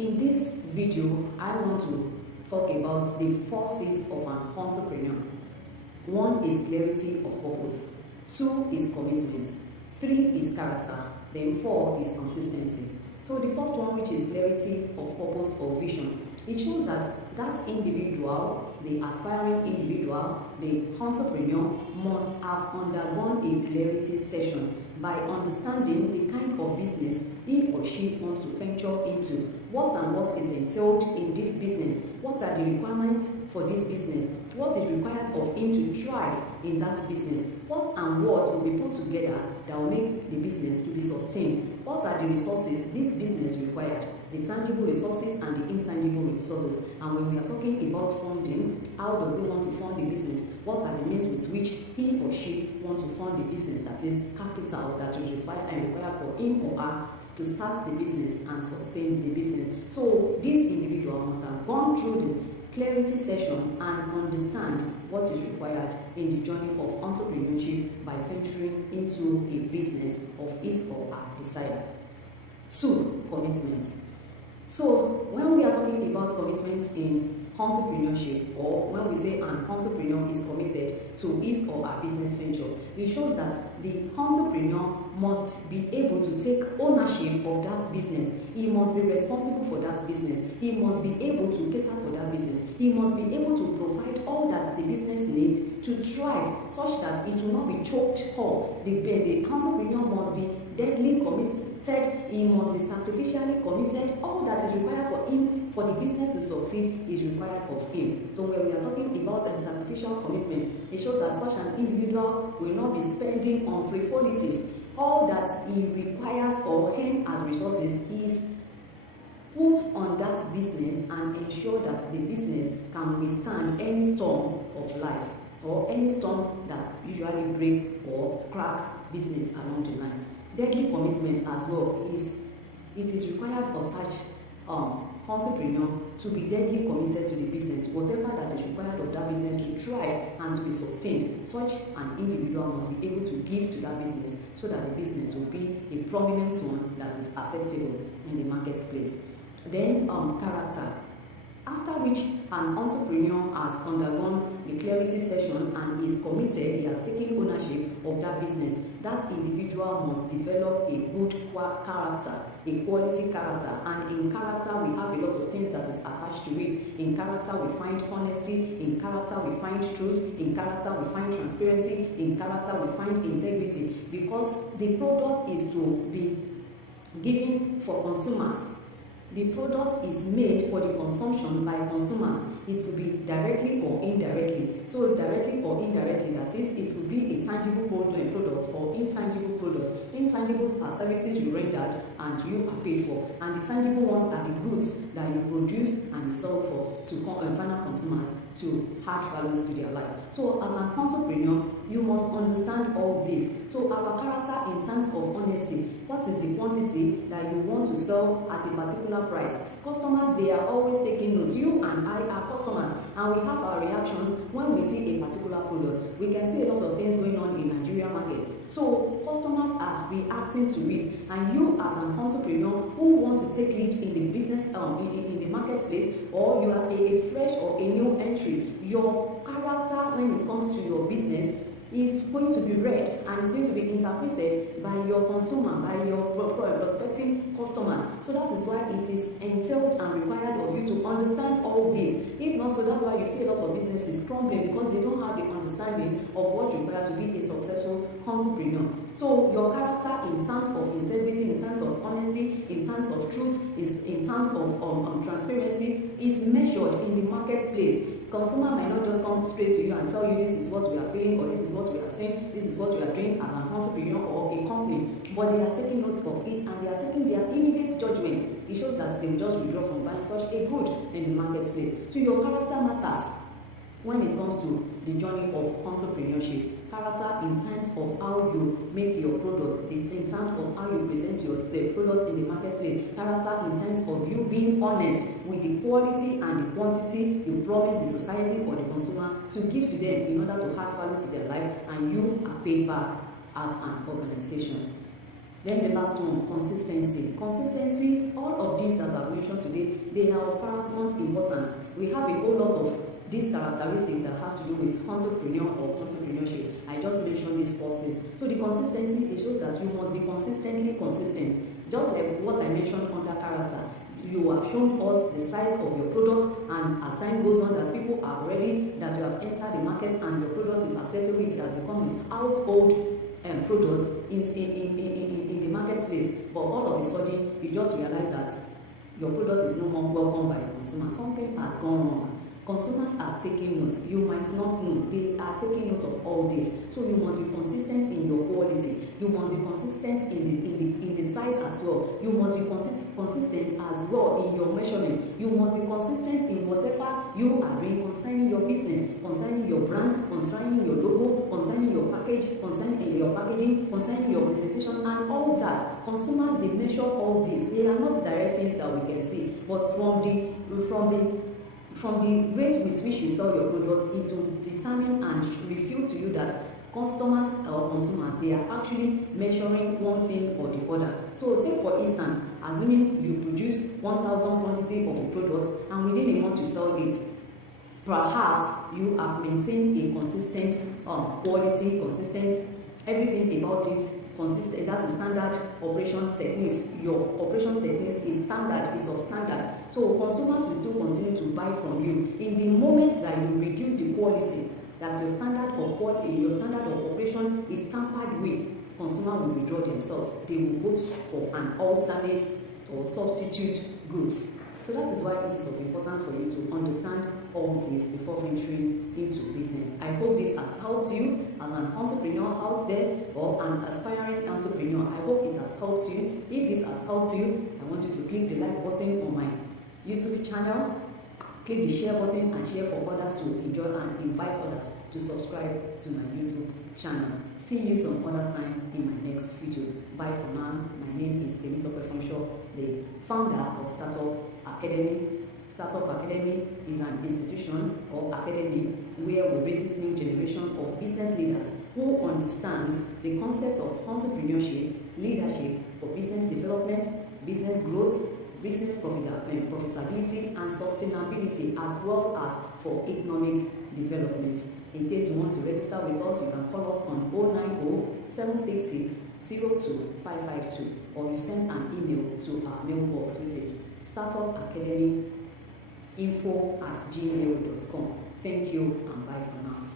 In this video, I want to talk about the 4 C's of an entrepreneur. 1 is clarity of purpose, 2 is commitment, 3 is character, then 4 is consistency. So the first one, which is clarity of purpose or vision, it shows that individual, the aspiring individual, the entrepreneur must have undergone a clarity session by understanding the kind of business he or she wants to venture into, what is entailed in this business, what are the requirements for this business, what is required of him to thrive in that business, what will be put together that will make the business to be sustained, what are the resources this business required, the tangible resources and the intangible resources. And when we are talking about funding, how does he want to fund the business, what are the means with which he or she wants to fund the business, that is capital that is required for him or her to start the business and sustain the business. So this individual must have gone through the clarity session and understand what is required in the journey of entrepreneurship by venturing into a business of his or her desire. 2, commitment. So when we are talking about commitment in entrepreneurship, or when we say an entrepreneur is committed to his or her business venture, it shows that the entrepreneur must be able to take ownership of that business. He must be responsible for that business. He must be able to cater for that business. He must be able to provide all that the business needs to thrive, such that it will not be choked up. The entrepreneur must be deadly committed. He must be sacrificially committed. All that is required for him, for the business to succeed, is required of him. So when we are talking about sacrificial commitment, it shows that such an individual will not be spending on frivolities. All that he requires or him as resources is put on that business and ensure that the business can withstand any storm of life or any storm that usually break or crack business along the line. Deadly commitment as well it is required of such entrepreneur to be deadly committed to the business, whatever that is required of that business to thrive and to be sustained. Such an individual must be able to give to that business so that the business will be a prominent one that is acceptable in the marketplace. Then character. After which an entrepreneur has undergone the clarity session and is committed, he has taken ownership of that business, that individual must develop a good character, a quality character. And in character, we have a lot of things that is attached to it. In character, we find honesty. In character, we find truth. In character, we find transparency. In character, we find integrity. Because the product is to be given for consumers. The product is made for the consumption by consumers. It could be directly or indirectly. So directly or indirectly, that is, it could be a tangible product or intangible product. Intangibles are services you rendered and you are paid for, and the tangible ones are the goods that you produce and you sell for to final consumers to add values to their life. So as an entrepreneur, you must understand all this. So our character in terms of honesty, what is the quantity that you want to sell at a particular price? Customers, they are always taking note. You and I are customers, and we have our reactions when we see a particular product. We can see a lot of things going on in Nigerian market. So customers are reacting to it, and you as an entrepreneur who want to take lead in the business, in the marketplace, or you are a fresh or a new entry, your character when it comes to your business is going to be read and is going to be interpreted by your consumer, by your prospective customers. So that is why it is entailed and required of you to understand all this. If not so, that's why you see lots of businesses crumbling, because they don't have the understanding of what's required to be a successful entrepreneur. So your character in terms of integrity, in terms of honesty, in terms of truth, in terms of transparency is measured in the marketplace. Consumer might not just come straight to you and tell you this is what we are feeling, or this is what we are saying, this is what we are doing as an entrepreneur or a company, but they are taking note of it and they are taking their immediate judgment. It shows that they will just withdraw from buying such a good in the marketplace. So your character matters when it comes to the journey of entrepreneurship. Character in terms of how you make your product, it's in terms of how you present your product in the marketplace. Character in terms of you being honest with the quality and the quantity you promise the society or the consumer to give to them in order to add value to their life, and you are paid back as an organization. Then the last one, consistency. Consistency, all of these that I've mentioned today, they are of paramount importance. We have a whole lot of this characteristic that has to do with entrepreneur or entrepreneurship. I just mentioned these forces. So the consistency, it shows that you must be consistently consistent. Just like what I mentioned under character, you have shown us the size of your product, and as time goes on that people are ready, that you have entered the market and your product is acceptable, it has become a household products in the marketplace. But all of a sudden you just realize that your product is no more welcome by the consumer. Something has gone wrong. Consumers are taking note. You might not know. They are taking note of all this. So you must be consistent in your quality. You must be consistent in the size as well. You must be consistent as well in your measurements. You must be consistent in whatever you are doing concerning your business, concerning your brand, concerning your logo, concerning your package, concerning your packaging, concerning your presentation, and all that. Consumers, they measure all this. They are not direct things that we can see, but from the rate with which you sell your product, it will determine and reveal to you that customers or consumers, they are actually measuring one thing or the other. So take for instance, assuming you produce 1,000 quantity of a product and within a month you sell it, perhaps you have maintained a consistent quality, consistent everything about it, consistent. That is standard operation techniques. Your operation techniques is standard, is of standard. So consumers will still continue to buy from you. In the moment that you reduce the quality, that your standard of quality, your standard of operation is tampered with, consumer will withdraw themselves. They will go for an alternate or substitute goods. So that is why it is of importance for you to understand all this before venturing into business. I hope this has helped you as an entrepreneur out there or an aspiring entrepreneur. I hope it has helped you. If this has helped you, I want you to click the like button on my YouTube channel, click the share button and share for others to enjoy, and invite others to subscribe to my YouTube channel. See you some other time in my next video. Bye for now. My name is Temitope Funsho, the founder of Startup Academy. Startup Academy is an institution or academy where we raise this new generation of business leaders who understands the concept of entrepreneurship, leadership for business development, business growth, business profitability and sustainability, as well as for economic development. In case you want to register with us, you can call us on 090-766-02552, or you send an email to our mailbox, which is startupacademyinfo@gmail.com. Thank you and bye for now.